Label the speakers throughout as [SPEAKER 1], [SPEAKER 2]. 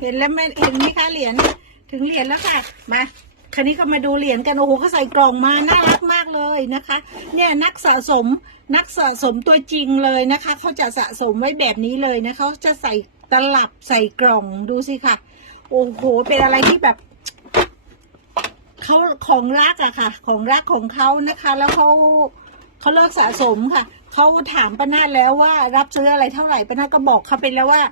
[SPEAKER 1] เห็นแล้วไหมเห็นไหมคะเหรียญถึงเหรียญแล้วค่ะ มาคราวนี้ก็มาดูเหรียญกันโอ้โหเขาใส่กล่องมาน่ารักมากเลยนะคะ เนี่ยนักสะสมนักสะสมตัวจริงเลยนะคะเขาจะสะสมไว้แบบนี้เลยนะเขาจะใส่ตลับใส่กล่องดูสิค่ะ โอ้โห เป็นอะไรที่แบบเขาของรักอะค่ะ ของรักของเขานะคะ แล้วเขาเขาเลิกสะสมค่ะเขาถามป้านาแล้วว่ารับซื้ออะไรเท่าไหร่ป้านาก็บอกเขาไปแล้วว่า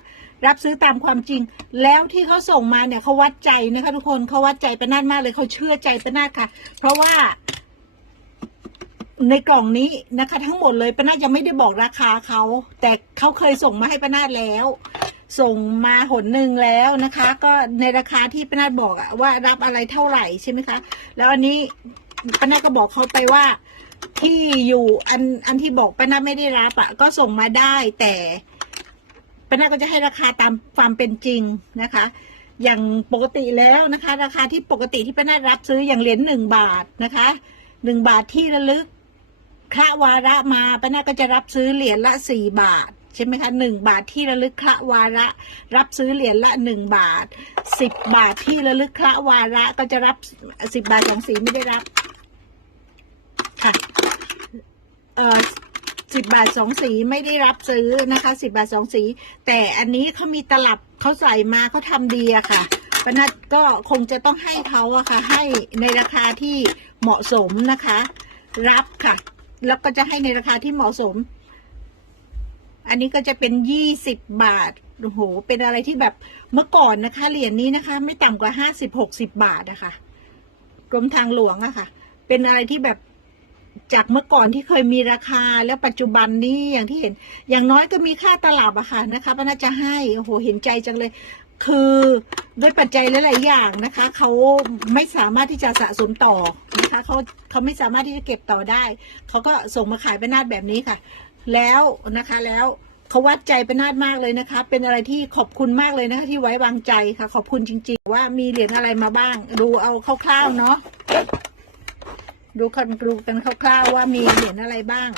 [SPEAKER 1] รับซื้อตามความจริง แล้วที่เขาส่งมาเนี่ยเขาวัดใจนะคะทุกคนเขาวัดใจป้านาฏมากเลยเขาเชื่อใจป้านาฏค่ะ เพราะว่า ในกล่องนี้นะคะ ทั้งหมดเลยป้านาฏยังไม่ได้บอกราคาเขาแต่เขาเคยส่งมาให้ป้านาฏแล้วส่งมาหนหนึ่งแล้วนะคะ ก็ในราคาที่ป้านาฏบอกอะว่ารับอะไรเท่าไหร่ใช่ไหมคะ แล้วอันนี้ป้านาฏก็บอกเขาไปว่าที่อยู่อันอันที่บอกป้านาฏไม่ได้รับอะก็ส่งมาได้แต่ ป้านาก็จะให้ราคาตามความเป็นจริงนะคะ อย่างปกติแล้วนะคะ ราคาที่ปกติที่ป้านารับซื้ออย่างเหรียญหนึ่งบาทนะคะหนึ่งบาทที่ระลึกคระวาระมาป้านาก็จะรับซื้อเหรียญละสี่บาทใช่ไหมคะหนึ่งบาทที่ระลึกคระวาระ รับซื้อเหรียญละหนึ่งบาทสิบบาทที่ระลึกคระวาระก็จะรับสิบบาทสองสีไม่ได้รับค่ะเอ่อ สิบบาทสองสีไม่ได้รับซื้อนะคะสิบบาทสองสี แต่อันนี้เขามีตลับเขาใส่มาเขาทำดีอะค่ะปนัดก็คงจะต้องให้เขาอะค่ะ ให้ในราคาที่เหมาะสมนะคะ รับค่ะ แล้วก็จะให้ในราคาที่เหมาะสม อันนี้ก็จะเป็นยี่สิบบาทโอ้โหเป็นอะไรที่แบบเมื่อก่อนนะคะเหรียญนี้นะคะ ไม่ต่ำกว่าห้าสิบหกสิบบาทอะค่ะกรมทางหลวงอะค่ะ เป็นอะไรที่แบบ จากเมื่อก่อนที่เคยมีราคาแล้วปัจจุบันนี้อย่างที่เห็น อย่างน้อยก็มีค่าตลับอะค่ะนะคะป้าน่าจะให้โอ้โหเห็นใจจังเลย คือด้วยปัจจัยหลาย ๆ อย่างนะคะเขาไม่สามารถที่จะสะสมต่อนะคะเขาเขาไม่สามารถที่จะเก็บต่อได้เขาก็ส่งมาขายเป็นนาดแบบนี้ค่ะ แล้วนะคะแล้วเขาวัดใจเป็นนาดมากเลยนะคะ เป็นอะไรที่ขอบคุณมากเลยนะคะที่ไว้วางใจค่ะ ขอบคุณจริง ๆ ว่ามีเหรียญอะไรมาบ้าง ดูเอาคร่าว ๆ เนาะ ดูกันดูกันคร่าวๆว่ามีเหรียญอะไรบ้าง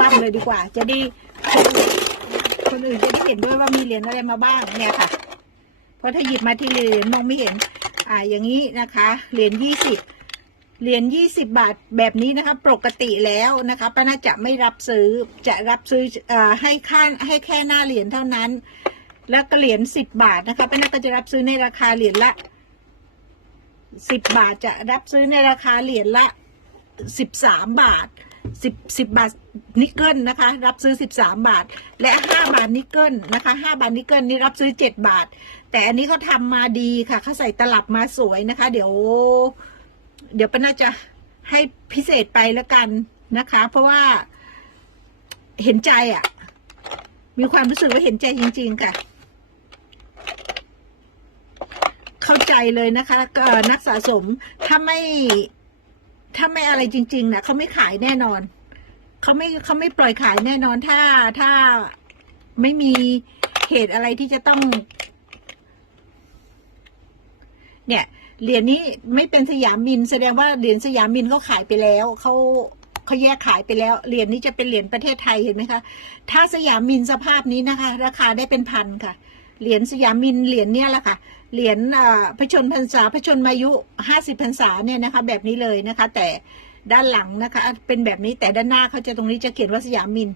[SPEAKER 1] ปั้มเลยดีกว่า จะได้คนอื่นจะได้เห็นด้วยว่ามีเหรียญอะไรมาบ้างเนี่ยค่ะ เพราะถ้าหยิบมาทีเหรียญมองไม่เห็น อ่าอย่างนี้นะคะ เหรียญยี่สิบเหรียญยี่สิบาทแบบนี้นะคะ ปกติแล้วนะคะป้าน่าจะไม่รับซื้อจะรับซื้ออ่อให้ค่าให้แค่หน้าเหรียญเท่านั้น แล้วก็เหรียญสิบบาทนะคะป้าน่าก็จะรับซื้อในราคาเหรียญละ สิบบาทจะรับซื้อในราคาเหรียญละสิบสามบาทสิบสิบบาทนิกเกิลนะคะ รับซื้อสิบสามบาท และห้าบาทนิกเกิลนะคะห้าบาทนิกเกิลนี่รับซื้อเจ็ดบาท แต่อันนี้เขาทำมาดีค่ะเขาใส่ตลับมาสวยนะคะ เดี๋ยว เดี๋ยวป้าน่าจะให้พิเศษไปแล้วกันนะคะ เพราะว่าเห็นใจอะ่ะ มีความรู้สึกว่าเห็นใจจริง ๆ ค่ะ เข้าใจเลยนะคะก็นักสะสมถ้าไม่ถ้าไม่อะไรจริงๆนะเขาไม่ขายแน่นอนเขาไม่เขาไม่ปล่อยขายแน่นอนถ้าถ้าไม่มีเหตุอะไรที่จะต้อง เนี่ยเหรียญนี้ไม่เป็นสยามมิน แสดงว่าเหรียญสยามมินเขาขายไปแล้วเขาเขาแยกขายไปแล้วเหรียญนี้จะเป็นเหรียญประเทศไทยเห็นไหมคะ ถ้าสยามมินสภาพนี้นะคะ ราคาได้เป็นพันค่ะ เหรียญสยามินเหรียญเนี่ยแหละค่ะเหรียญพระชนพรรษาพระชนมายุห้าสิบพรรษาเนี่ยนะคะ แบบนี้เลยนะคะ แต่ด้านหลังนะคะ เป็นแบบนี้แต่ด้านหน้าเขาจะตรงนี้จะเขียนว่าสยามิน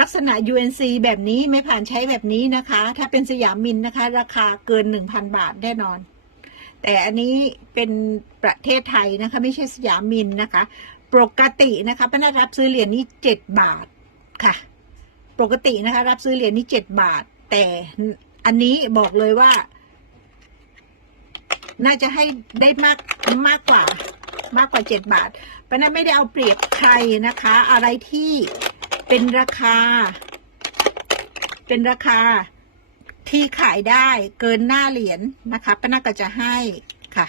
[SPEAKER 1] ลักษณะ UNC แบบนี้ไม่ผ่านใช้แบบนี้นะคะ ถ้าเป็นสยามินนะคะ ราคาเกินหนึ่งพันบาทแน่นอน แต่อันนี้เป็นประเทศไทยนะคะ ไม่ใช่สยามินนะคะ ปกตินะคะป้านารับซื้อเหรียญนี้เจ็ดบาทค่ะ ปกตินะคะ รับซื้อเหรียญนี้เจ็ดบาท แต่ อันนี้บอกเลยว่า น่าจะให้ได้มากมากกว่ามากกว่าเจ็ดบาทป้านาไม่ได้เอาเปรียบใครนะคะ อะไรที่เป็นราคา เป็นราคาที่ขายได้เกินหน้าเหรียญนะคะป้านาก็จะให้ค่ะ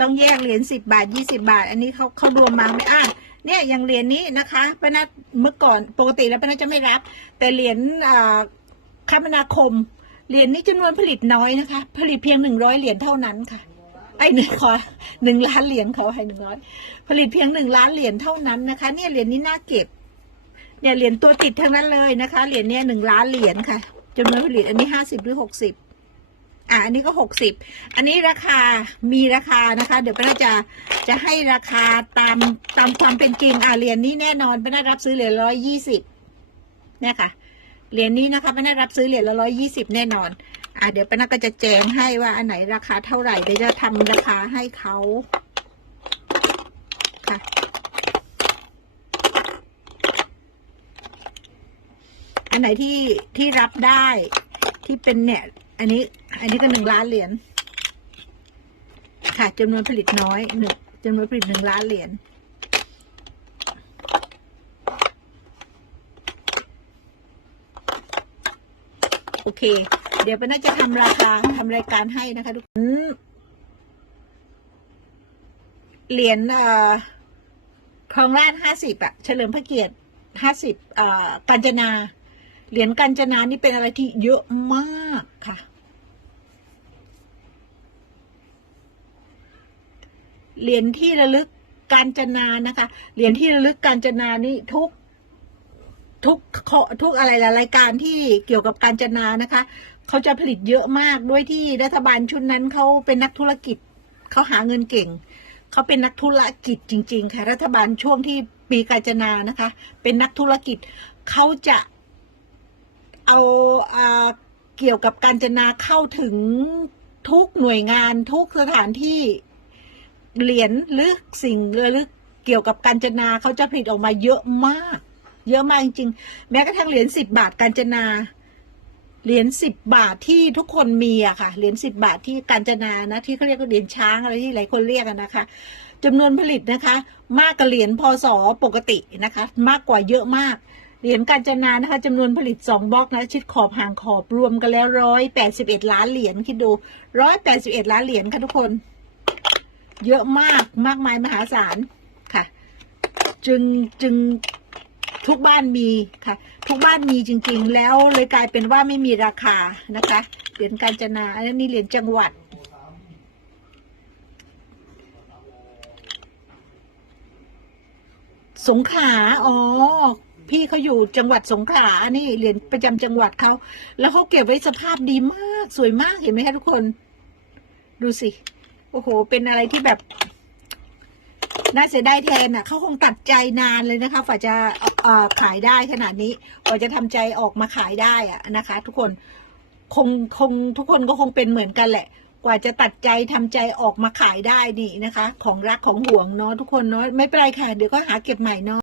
[SPEAKER 1] ต้องแยกเหรียญสิบบาทยี่สิบาท อันนี้เขาเขารวมมาไหมอะเนี่ยอย่างเหรียญนี้นะคะป้านัดเมื่อก่อนปกติแล้วป้านัดจะไม่รับ แต่เหรียญอ่าคมนาคม เหรียญนี้จำนวนผลิตน้อยนะคะ ผลิตเพียงหนึ่งร้อยเหรียญเท่านั้นค่ะไอ้หนึ่งขอหนึ่งล้านเหรียญเขาให้หนึ่งร้อยผลิตเพียงหนึ่งล้านเหรียญเท่านั้นนะคะ เนี่ยเหรียญนี้น่าเก็บ เนี่ยเหรียญตัวติดทั้งนั้นเลยนะคะ เหรียญเนี่ยหนึ่งล้านเหรียญค่ะจำนวนผลิตอันนี้ห้าสิบหรือหกสิบ อะอันนี้ก็หกสิบอันนี้ราคามีราคานะคะ เดี๋ยวป้าน่าจะจะให้ราคาตามตามความเป็นจริงอะเหรียญนี้แน่นอนป้าน่ารับซื้อเหรียญร้อยยี่สิบเนี่ยค่ะเหรียญนี้นะคะป้าน่ารับซื้อเหรียญละร้อยยี่สิบแน่นอนอะเดี๋ยวป้าน่าก็จะแจ้งให้ว่าอันไหนราคาเท่าไหร่เดี๋ยวจะทำราคาให้เขาค่ะอันไหนที่ที่รับได้ที่เป็นเนี่ยอันนี้ อันนี้ก็หนึ่งล้านเหรียญค่ะจำนวนผลิตน้อยหนึ่งจำนวนผลิตหนึ่งล้านเหรียญโอเค เดี๋ยวเป็นน่าจะทำราคาทำรายการให้นะคะทุกคนเหรียญเอ่อครองราชห้าสิบอะเฉลิมพระเกียรติห้าสิบเอ่อกัญจนา เหรียญกัญจนานี่เป็นอะไรที่เยอะมากค่ะ เหรียญที่ระลึกกาญจนานะคะ เหรียญที่ระลึกกาญจนานี่ทุกทุกทุกอะไรละรายการที่เกี่ยวกับการจนานะคะ เขาจะผลิตเยอะมากด้วยที่รัฐบาลชุดนั้นเขาเป็นนักธุรกิจเขาหาเงินเก่งเขาเป็นนักธุรกิจจริง ๆ ค่ะ รัฐบาลช่วงที่ปีการจนานะคะ เป็นนักธุรกิจเขาจะเอาอาเกี่ยวกับการจนาเข้าถึงทุกหน่วยงานทุกสถานที่ เหรียญหรือสิ่งระลึกเกี่ยวกับการจนาเขาจะผลิตออกมาเยอะมาก เยอะมากจริงๆแม้กระทั่งเหรียญสิบบาทการจนาเหรียญสิบบาทที่ทุกคนมีอะค่ะเหรียญสิบบาทที่การจนานะที่เขาเรียกว่าเหรียญช้างอะไรที่หลายคนเรียกกันนะคะจำนวนผลิตนะคะ มากกว่าเหรียญพศปกตินะคะ มากกว่าเยอะมากเหรียญการจนานะคะจำนวนผลิตสองบล็อกนะชิดขอบห่างขอบรวมกันแล้วร้อยแปดสิบเอ็ดล้านเหรียญคิดดูร้อยแปดสิบเอ็ดล้านเหรียญค่ะทุกคน เยอะมากมากมายมหาศาลค่ะ จึงจึงทุกบ้านมีค่ะ ทุกบ้านมีจริง ๆ แล้วเลยกลายเป็นว่าไม่มีราคานะคะเหรียญกาญจนาอันนี้เหรียญจังหวัดสงขลา อ๋อ พี่เขาอยู่จังหวัดสงขลา นี่เหรียญประจำจังหวัดเขา แล้วเขาเก็บไว้สภาพดีมาก สวยมาก เห็นไหมคะทุกคน ดูสิ โอ้โห เป็นอะไรที่แบบน่าเสียดายแทนอะเขาคงตัดใจนานเลยนะคะฝ่าจะขายได้ขนาดนี้กว่าจะทำใจออกมาขายได้อะนะคะ ทุกคนคงคงทุกคนก็คงเป็นเหมือนกันแหละ กว่าจะตัดใจทำใจออกมาขายได้นี่นะคะ ของรักของห่วงเนาะทุกคนเนาะไม่เป็นไรค่ะ เดี๋ยวก็หาเก็บใหม่เนาะ